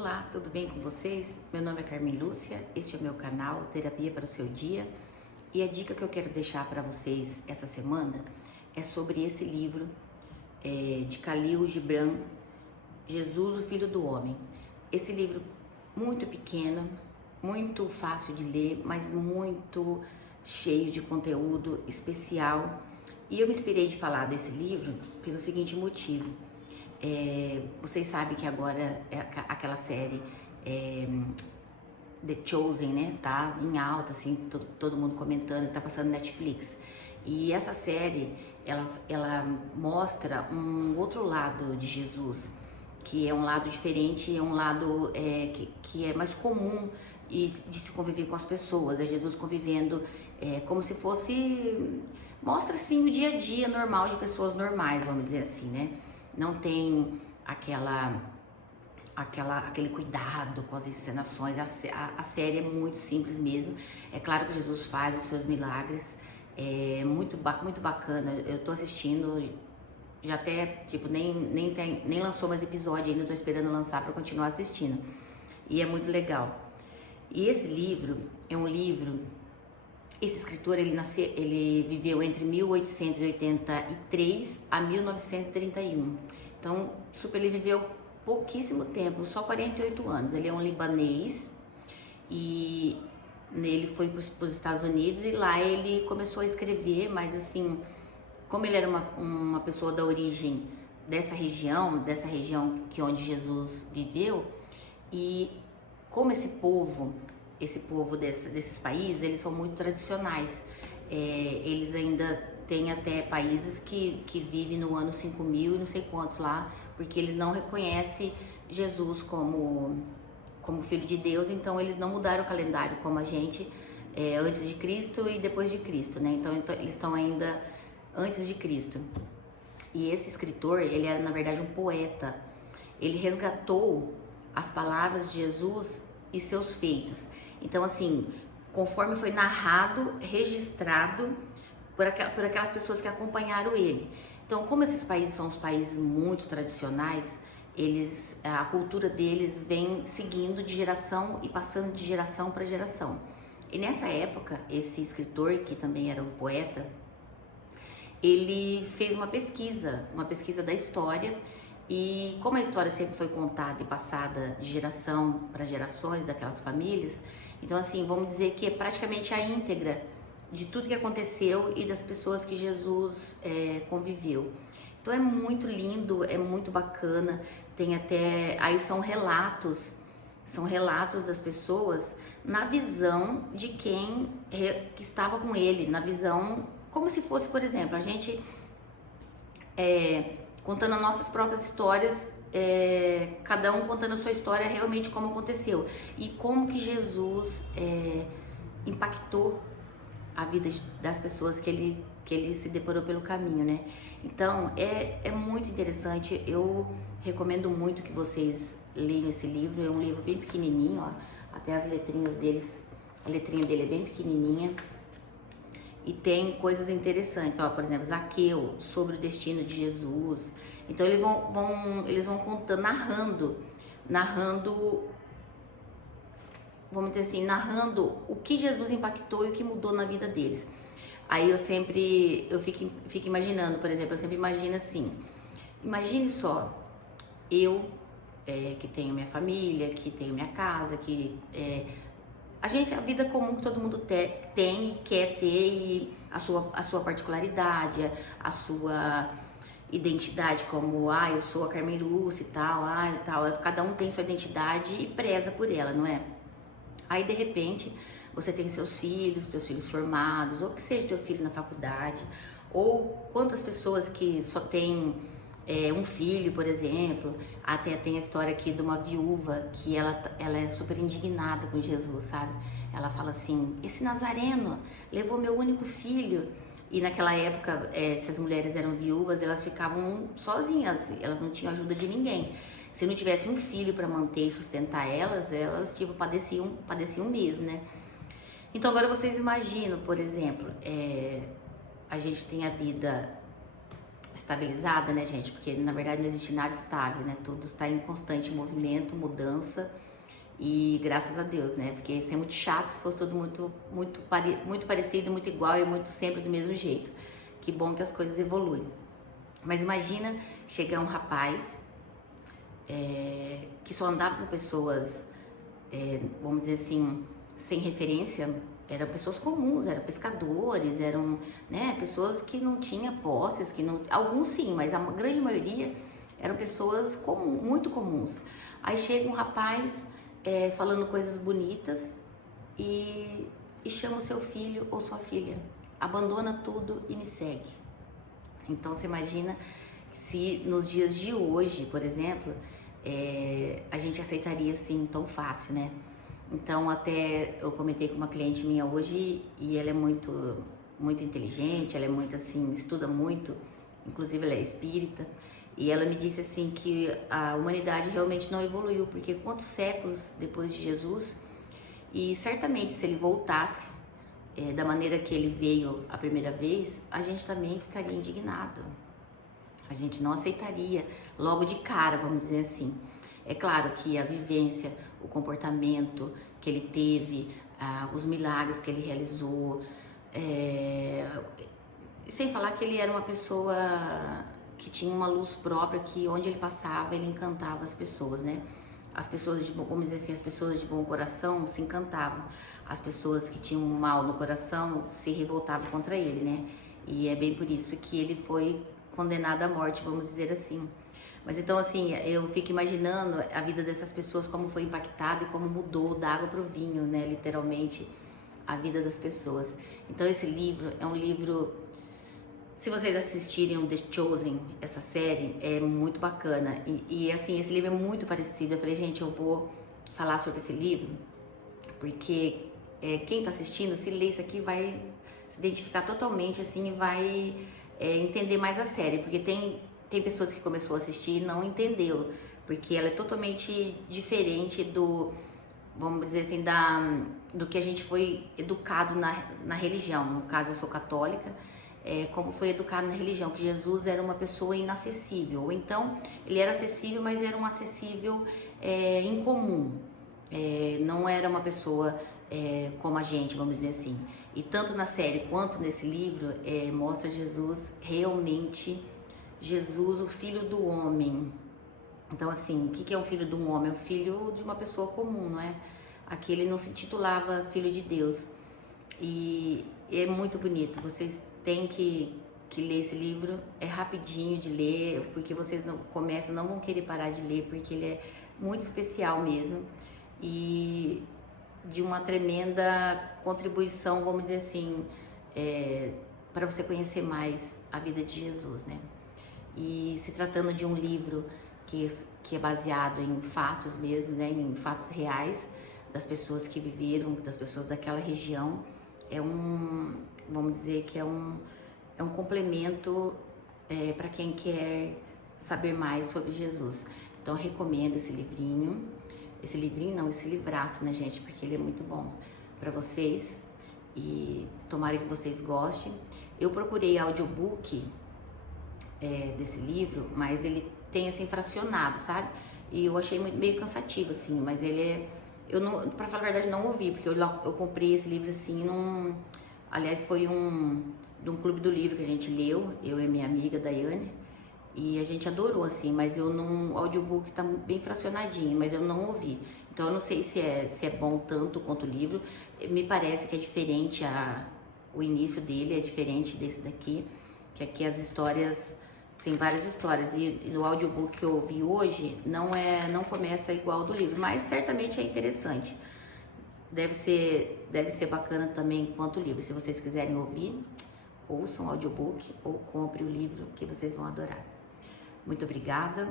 Olá, tudo bem com vocês? Meu nome é Carmen Lúcia, este é o meu canal Terapia para o Seu Dia e a dica que eu quero deixar para vocês essa semana é sobre esse livro de Khalil Gibran, Jesus, o Filho do Homem. Esse livro muito pequeno, muito fácil de ler, mas muito cheio de conteúdo especial. E eu me inspirei de falar desse livro pelo seguinte motivo. Vocês sabem que agora aquela série The Chosen, né? Tá em alta, assim, todo mundo comentando, tá passando Netflix. E essa série, ela mostra um outro lado de Jesus, que é um lado diferente, é um lado que é mais comum de se conviver com as pessoas. É Jesus convivendo como se fosse... Mostra, assim, o dia a dia normal de pessoas normais, vamos dizer assim, né? Não tem aquele cuidado com as encenações. A série é muito simples mesmo. É claro que Jesus faz os seus milagres. É muito bacana. Eu tô assistindo, já até, tipo, nem lançou mais episódio ainda, tô esperando lançar para continuar assistindo. E é muito legal. E esse livro é um livro... Esse escritor, ele viveu entre 1883 a 1931. Então, ele viveu pouquíssimo tempo, só 48 anos. Ele é um libanês e ele foi para os Estados Unidos e lá ele começou a escrever, mas assim, como ele era uma pessoa da origem dessa região que onde Jesus viveu, e como esse povo desses países, eles são muito tradicionais. Eles ainda têm até países que vivem no ano 5000 e não sei quantos lá, porque eles não reconhecem Jesus como Filho de Deus, então eles não mudaram o calendário como a gente, antes de Cristo e depois de Cristo, né? Então eles estão ainda antes de Cristo. E esse escritor, ele era na verdade um poeta. Ele resgatou as palavras de Jesus e seus feitos. Então, assim, conforme foi narrado, registrado por aquelas pessoas que acompanharam ele. Então, como esses países são os países muito tradicionais, a cultura deles vem seguindo de geração e passando de geração para geração. E nessa época, esse escritor, que também era um poeta, ele fez uma pesquisa da história. E como a história sempre foi contada e passada de geração para gerações daquelas famílias, então assim, vamos dizer que é praticamente a íntegra de tudo que aconteceu e das pessoas que Jesus conviveu. Então é muito lindo, é muito bacana, tem até, aí são relatos das pessoas na visão de quem que estava com ele, na visão, como se fosse, por exemplo, a gente... contando as nossas próprias histórias, cada um contando a sua história realmente como aconteceu. E como que Jesus impactou a vida das pessoas que ele se deparou pelo caminho, né? Então, é muito interessante. Eu recomendo muito que vocês leiam esse livro. É um livro bem pequenininho, ó. Até as letrinhas deles, a letrinha dele é bem pequenininha. E tem coisas interessantes, ó, por exemplo, Zaqueu, sobre o destino de Jesus. Então eles vão contando, narrando, vamos dizer assim, narrando o que Jesus impactou e o que mudou na vida deles. Aí eu fico imaginando, por exemplo, eu sempre imagino assim, imagine só, eu que tenho minha família, que tenho minha casa, a vida comum que todo mundo tem e quer ter, e a sua particularidade, a sua identidade, como, eu sou a Carmen Lúcia e tal, cada um tem sua identidade e preza por ela, não é? Aí, de repente, você tem seus filhos formados, ou que seja teu filho na faculdade, ou quantas pessoas que só têm um filho, por exemplo. Até tem a história aqui de uma viúva que ela é super indignada com Jesus, sabe? Ela fala assim, esse Nazareno levou meu único filho. E naquela época, se as mulheres eram viúvas, elas ficavam sozinhas, elas não tinham ajuda de ninguém. Se não tivesse um filho para manter e sustentar elas tipo padeciam mesmo, né? Então agora vocês imaginam, por exemplo, a gente tem a vida estabilizada, né, gente? Porque na verdade não existe nada estável, né? Tudo está em constante movimento, mudança. E graças a Deus, né? Porque isso é muito chato se fosse tudo muito parecido, muito igual e muito sempre do mesmo jeito. Que bom que as coisas evoluem. Mas imagina chegar um rapaz que só andava com pessoas, vamos dizer assim, sem referência. Eram pessoas comuns, eram pescadores, eram, né, pessoas que não tinham posses, que não, alguns sim, mas a grande maioria eram pessoas muito comuns. Aí chega um rapaz falando coisas bonitas e chama o seu filho ou sua filha, abandona tudo e me segue. Então você imagina se nos dias de hoje, por exemplo, a gente aceitaria assim tão fácil, né? Então até eu comentei com uma cliente minha hoje e ela é muito inteligente, ela é muito assim, estuda muito, inclusive ela é espírita, e ela me disse assim que a humanidade realmente não evoluiu, porque quantos séculos depois de Jesus, e certamente se ele voltasse da maneira que ele veio a primeira vez, a gente também ficaria indignado. A gente não aceitaria logo de cara, vamos dizer assim. É claro que a vivência, o comportamento que ele teve, os milagres que ele realizou, sem falar que ele era uma pessoa que tinha uma luz própria, que onde ele passava, ele encantava as pessoas, né? As pessoas de bom, vamos dizer assim, as pessoas de bom coração se encantavam. As pessoas que tinham mal no coração se revoltavam contra ele, né? E é bem por isso que ele foi condenado à morte, vamos dizer assim. Mas então, assim, eu fico imaginando a vida dessas pessoas, como foi impactada e como mudou da água para o vinho, né? Literalmente, a vida das pessoas. Então, esse livro é um livro... Se vocês assistirem o The Chosen, essa série, é muito bacana. E assim, esse livro é muito parecido. Eu falei, gente, eu vou falar sobre esse livro, porque quem tá assistindo, se ler isso aqui, vai se identificar totalmente, assim, e vai entender mais a série. Porque tem pessoas que começou a assistir e não entendeu, porque ela é totalmente diferente do, vamos dizer assim, do que a gente foi educado na religião. No caso, eu sou católica. Como foi educado na religião, que Jesus era uma pessoa inacessível, ou então ele era acessível, mas era um acessível incomum, não era uma pessoa como a gente, vamos dizer assim. E tanto na série quanto nesse livro mostra Jesus realmente, Jesus, o filho do homem. Então assim, o que é o filho de um homem? É o filho de uma pessoa comum, não é? Aqui ele não se intitulava filho de Deus. E é muito bonito, vocês têm que ler esse livro, é rapidinho de ler, porque vocês não vão querer parar de ler, porque ele é muito especial mesmo, e de uma tremenda contribuição, vamos dizer assim, para você conhecer mais a vida de Jesus, né? E se tratando de um livro que é baseado em fatos mesmo, né, em fatos reais, das pessoas que viveram, das pessoas daquela região, vamos dizer que é um complemento para quem quer saber mais sobre Jesus. Então eu recomendo esse livrinho, esse livraço, né, gente, porque ele é muito bom para vocês e tomara que vocês gostem. Eu procurei audiobook desse livro, mas ele tem assim fracionado, sabe? E eu achei meio cansativo assim, mas ele eu não, para falar a verdade, não ouvi, porque eu comprei esse livro assim aliás, foi de um clube do livro que a gente leu, eu e minha amiga Daiane, e a gente adorou, assim, mas o audiobook tá bem fracionadinho, mas eu não ouvi. Então eu não sei se é bom tanto quanto o livro. Me parece que é diferente, o início dele é diferente desse daqui, que aqui as histórias, tem várias histórias, e no audiobook que eu ouvi hoje, não começa igual ao do livro, mas certamente é interessante. Deve ser bacana também quanto o livro. Se vocês quiserem ouvir, ouçam o audiobook ou compre o livro, que vocês vão adorar. Muito obrigada.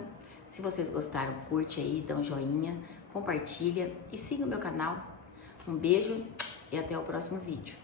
Se vocês gostaram, curte aí, dá um joinha, compartilha e siga o meu canal. Um beijo e até o próximo vídeo.